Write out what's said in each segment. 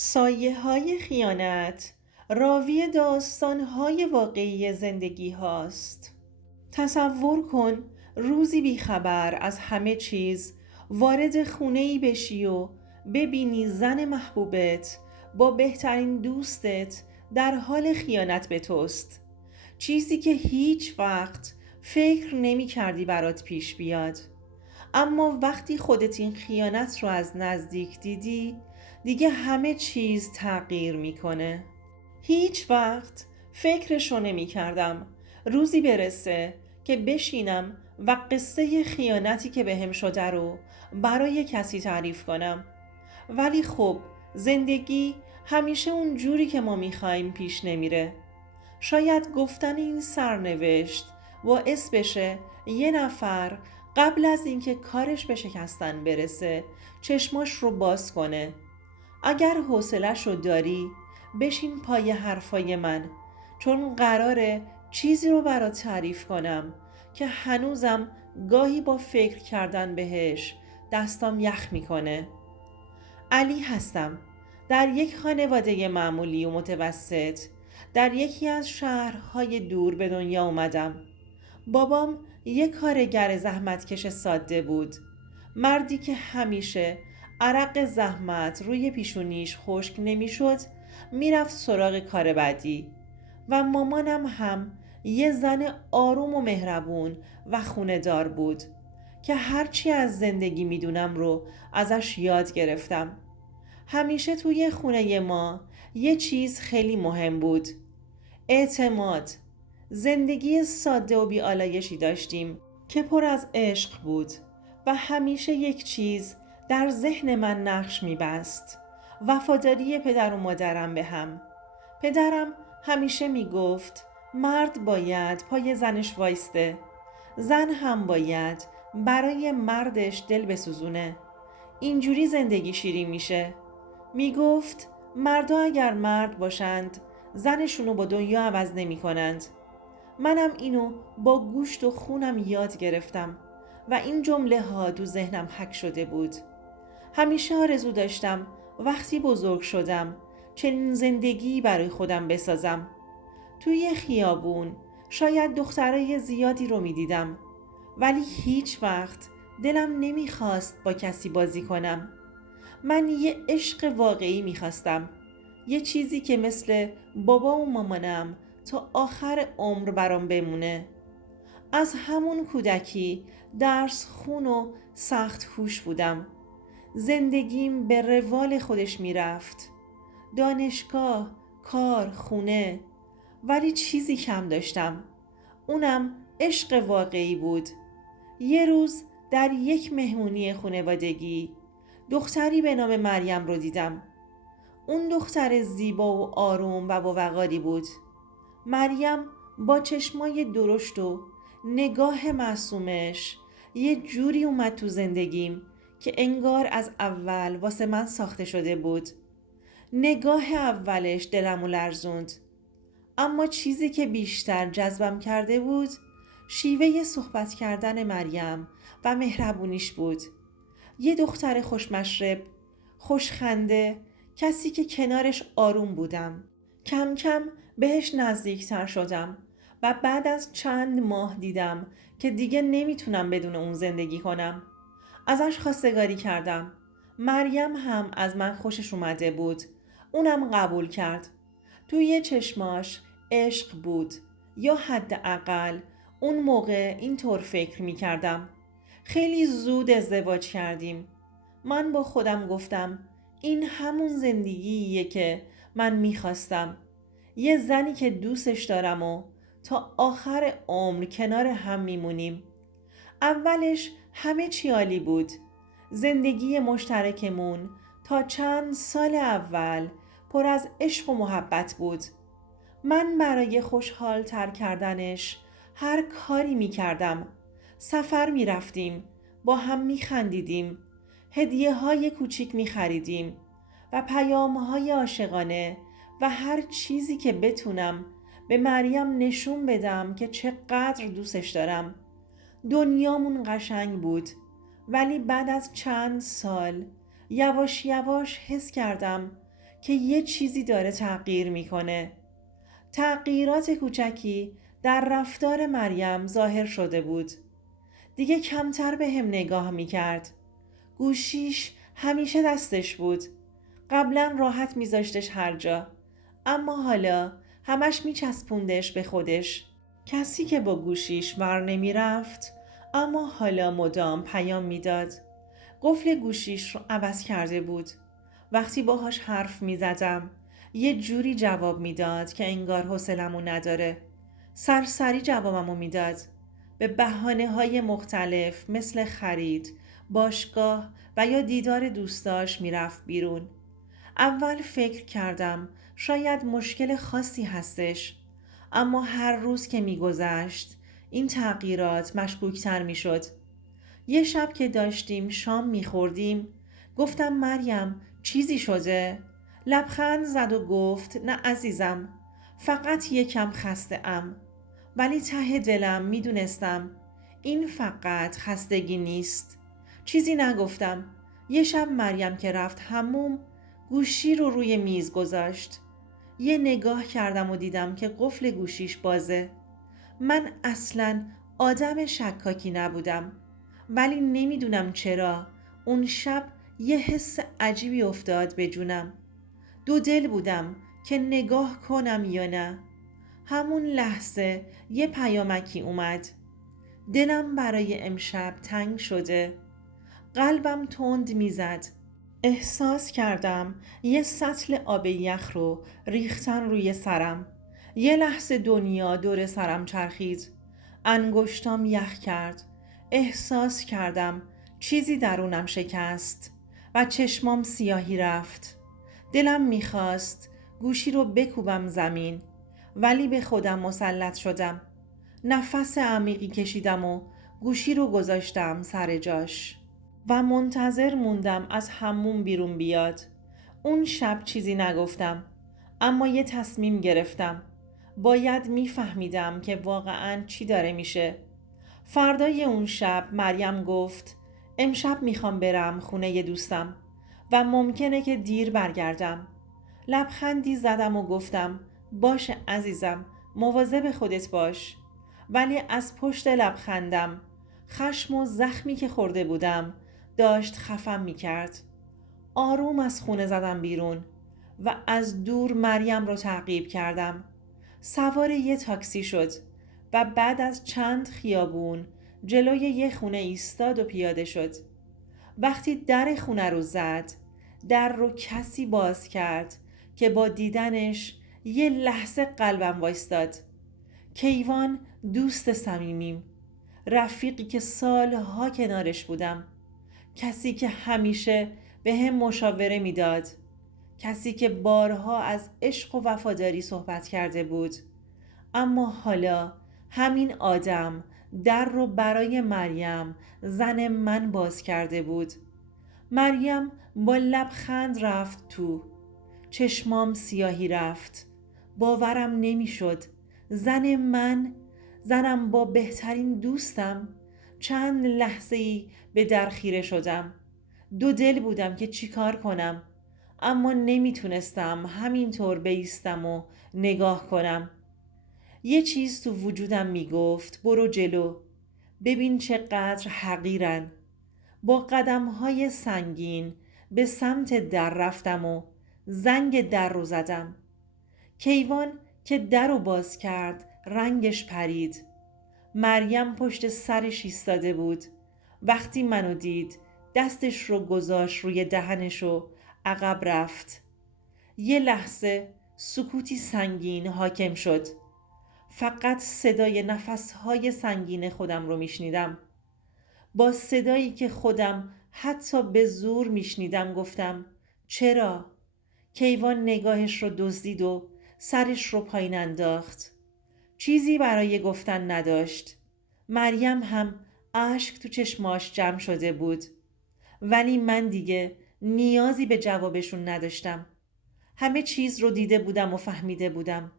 سایه‌های خیانت راوی داستان‌های واقعی زندگی هاست. تصور کن روزی بیخبر از همه چیز وارد خونه‌ای بشی و ببینی زن محبوبت با بهترین دوستت در حال خیانت به توست. چیزی که هیچ وقت فکر نمی کردی برات پیش بیاد. اما وقتی خودت این خیانت رو از نزدیک دیدی دیگه همه چیز تغییر میکنه. هیچ وقت فکرشو نمی کردم روزی برسه که بشینم و قصه خیانتی که بهم شده رو برای کسی تعریف کنم. ولی خب زندگی همیشه اون جوری که ما میخوایم پیش نمیره. شاید گفتن این سرنوشت باعث بشه یه نفر قبل از اینکه کارش به شکستن برسه چشماش رو باز کنه. اگر حوصله‌ش رو داری بشین پای حرفای من، چون قراره چیزی رو برات تعریف کنم که هنوزم گاهی با فکر کردن بهش دستام یخ میکنه. علی هستم. در یک خانواده معمولی و متوسط در یکی از شهرهای دور به دنیا اومدم. بابام یک کارگر زحمتکش ساده بود. مردی که همیشه عرق زحمت روی پیشونیش خشک نمیشد میرفت سراغ کار بعدی. و مامانم هم یه زن آروم و مهربون و خونه‌دار بود که هرچی از زندگی میدونم رو ازش یاد گرفتم. همیشه توی خونه ما یه چیز خیلی مهم بود: اعتماد. زندگی ساده و بی‌آلایشی داشتیم که پر از عشق بود و همیشه یک چیز در ذهن من نقش می‌بست: وفاداری پدر و مادرم به هم. پدرم همیشه میگفت مرد باید پای زنش وایسته، زن هم باید برای مردش دل بسوزونه. اینجوری زندگی شیرین میشه. میگفت مردا اگر مرد باشند زنشونو با دنیا عوض نمی کنند. منم اینو با گوشت و خونم یاد گرفتم و این جمله ها دو ذهنم حک شده بود. همیشه آرزو داشتم وقتی بزرگ شدم چنین زندگی برای خودم بسازم. توی خیابون شاید دخترای زیادی رو می دیدم، ولی هیچ وقت دلم نمیخواست با کسی بازی کنم. من یه عشق واقعی میخواستم، یه چیزی که مثل بابا و مامانم تا آخر عمر برام بمونه. از همون کودکی درس خون و سخت کوش بودم. زندگیم به روال خودش میرفت: دانشگاه، کار، خونه. ولی چیزی کم داشتم، اونم عشق واقعی بود. یه روز در یک مهمونی خانوادگی دختری به نام مریم رو دیدم. اون دختر زیبا و آروم و با وقاری بود. مریم با چشمای درشت و نگاه معصومش یه جوری اومد تو زندگیم که انگار از اول واسه من ساخته شده بود. نگاه اولش دلمو لرزوند، اما چیزی که بیشتر جذبم کرده بود شیوه صحبت کردن مریم و مهربونیش بود. یه دختر خوشمشرب، خوشخنده، کسی که کنارش آروم بودم. کم کم بهش نزدیکتر شدم و بعد از چند ماه دیدم که دیگه نمیتونم بدون اون زندگی کنم. ازش خواستگاری کردم. مریم هم از من خوشش اومده بود. اونم قبول کرد. توی چشماش عشق بود، یا حداقل اون موقع اینطور فکر می کردم. خیلی زود ازدواج کردیم. من با خودم گفتم این همون زندگیه که من میخواستم. یه زنی که دوستش دارم و تا آخر عمر کنار هم میمونیم. اولش همه چی عالی بود. زندگی مشترکمون تا چند سال اول پر از عشق و محبت بود. من برای خوشحال تر کردنش هر کاری می کردم. سفر می رفتیم، با هم می خندیدیم، هدیه های کوچیک می خریدیم و پیام های عاشقانه و هر چیزی که بتونم به مریم نشون بدم که چقدر دوستش دارم. دنیامون قشنگ بود، ولی بعد از چند سال یواش یواش حس کردم که یه چیزی داره تغییر میکنه. تغییرات کوچکی در رفتار مریم ظاهر شده بود. دیگه کمتر به هم نگاه میکرد. گوشیش همیشه دستش بود. قبلا راحت میذاشتش هر جا. اما حالا همش میچسبوندش به خودش. کسی که با گوشیش ور نمیرفت اما حالا مدام پیام میداد. قفل گوشیش رو عوض کرده بود. وقتی باهاش حرف میزدم یه جوری جواب میداد که انگار حوصله‌مو نداره. سرسری جوابمو میداد. به بهانه‌های مختلف مثل خرید، باشگاه و یا دیدار دوستاش میرفت بیرون. اول فکر کردم شاید مشکل خاصی هستش، اما هر روز که میگذشت این تغییرات مشکوکتر میشد. یه شب که داشتیم شام میخوردیم گفتم مریم چیزی شده؟ لبخند زد و گفت نه عزیزم، فقط یکم خسته ام. ولی ته دلم میدونستم این فقط خستگی نیست. چیزی نگفتم. یه شب مریم که رفت حموم گوشی رو روی میز گذاشت. یه نگاه کردم و دیدم که قفل گوشیش بازه. من اصلاً آدم شکاکی نبودم، ولی نمیدونم چرا اون شب یه حس عجیبی افتاد به جونم. دو دل بودم که نگاه کنم یا نه. همون لحظه یه پیامکی اومد. دلم برای امشب تنگ شده. قلبم تند میزد. احساس کردم یه سطل آب یخ رو ریختن روی سرم. یه لحظه دنیا دور سرم چرخید. انگشتام یخ کرد. احساس کردم چیزی درونم شکست و چشمام سیاهی رفت. دلم میخواست گوشی رو بکوبم زمین، ولی به خودم مسلط شدم. نفس عمیقی کشیدم و گوشی رو گذاشتم سر جاش و منتظر موندم از حموم بیرون بیاد. اون شب چیزی نگفتم، اما یه تصمیم گرفتم. باید میفهمیدم که واقعاً چی داره میشه. فردای اون شب مریم گفت امشب میخوام برم خونه ی دوستم و ممکنه که دیر برگردم. لبخندی زدم و گفتم باشه عزیزم، مواظب خودت باش. ولی از پشت لبخندم خشم و زخمی که خورده بودم داشت خفم میکرد. آروم از خونه زدم بیرون و از دور مریم رو تعقیب کردم. سوار یه تاکسی شد و بعد از چند خیابون جلوی یه خونه ایستاد و پیاده شد. وقتی در خونه رو زد، در رو کسی باز کرد که با دیدنش یه لحظه قلبم وایستاد. کیوان دوست صمیمیم، رفیقی که سالها کنارش بودم، کسی که همیشه به هم مشاوره میداد، کسی که بارها از عشق و وفاداری صحبت کرده بود. اما حالا همین آدم در رو برای مریم زن من باز کرده بود. مریم با لبخند رفت تو. چشمام سیاهی رفت. باورم نمیشد. زنم با بهترین دوستم. چند لحظه‌ای به در خیره شدم. دو دل بودم که چیکار کنم، اما نمیتونستم همینطور بایستم و نگاه کنم. یه چیز تو وجودم میگفت برو جلو، ببین چقدر حقیرن. با قدم‌های سنگین به سمت در رفتم و زنگ در رو زدم. کیوان که در رو باز کرد رنگش پرید. مریم پشت سرش ایستاده بود. وقتی منو دید دستش رو گذاشت روی دهنش و عقب رفت. یه لحظه سکوتی سنگین حاکم شد. فقط صدای نفسهای سنگین خودم رو میشنیدم. با صدایی که خودم حتی به زور میشنیدم گفتم چرا؟ کیوان نگاهش رو دزدید و سرش رو پایین انداخت. چیزی برای گفتن نداشت. مریم هم اشک تو چشماش جمع شده بود. ولی من دیگه نیازی به جوابشون نداشتم. همه چیز رو دیده بودم و فهمیده بودم.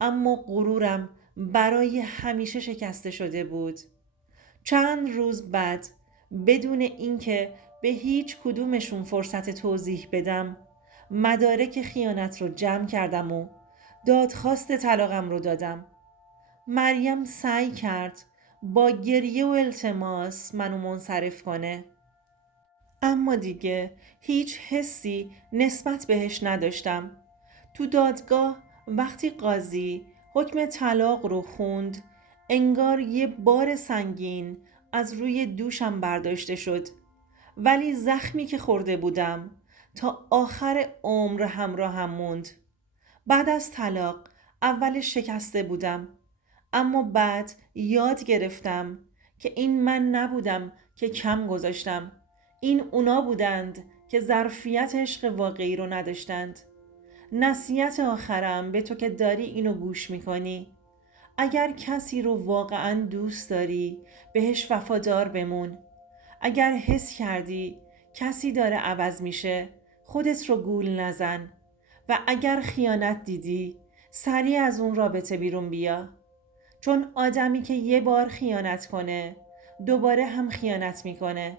اما غرورم برای همیشه شکسته شده بود. چند روز بعد بدون اینکه به هیچ کدومشون فرصت توضیح بدم، مدارک خیانت رو جمع کردم و دادخواست طلاقم رو دادم. مریم سعی کرد با گریه و التماس منو منصرف کنه، اما دیگه هیچ حسی نسبت بهش نداشتم. تو دادگاه وقتی قاضی حکم طلاق رو خوند، انگار یه بار سنگین از روی دوشم برداشته شد، ولی زخمی که خورده بودم تا آخر عمر همراهم موند. بعد از طلاق اولش شکسته بودم، اما بعد یاد گرفتم که این من نبودم که کم گذاشتم. این اونا بودند که ظرفیت عشق واقعی رو نداشتند. نصیحت آخرم به تو که داری اینو گوش میکنی: اگر کسی رو واقعا دوست داری بهش وفادار بمون. اگر حس کردی کسی داره عوض میشه، خودت رو گول نزن. و اگر خیانت دیدی سریع از اون رابطه بیرون بیا، چون آدمی که یه بار خیانت کنه دوباره هم خیانت میکنه.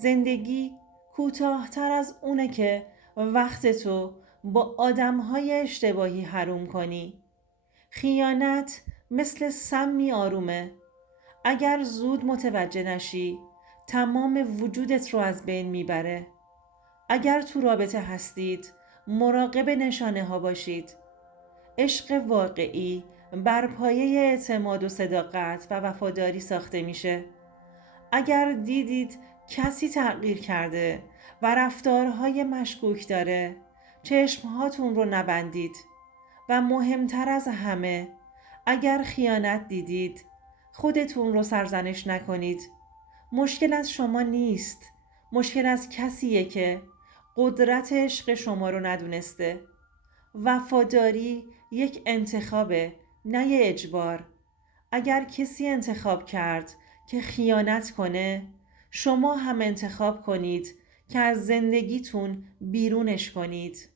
زندگی کوتاه‌تر از اونه که وقت تو با آدم‌های اشتباهی حروم کنی. خیانت مثل سمی آرومه. اگر زود متوجه نشی تمام وجودت رو از بین میبره. اگر تو رابطه هستید مراقب نشانه ها باشید. عشق واقعی بر پایه اعتماد و صداقت و وفاداری ساخته میشه. اگر دیدید کسی تغییر کرده و رفتارهای مشکوک داره، چشمهاتون رو نبندید. و مهمتر از همه، اگر خیانت دیدید خودتون رو سرزنش نکنید. مشکل از شما نیست، مشکل از کسیه که قدرت عشق شما رو ندونسته. وفاداری یک انتخابه، نه یه اجبار. اگر کسی انتخاب کرد که خیانت کنه، شما هم انتخاب کنید که از زندگیتون بیرونش کنید.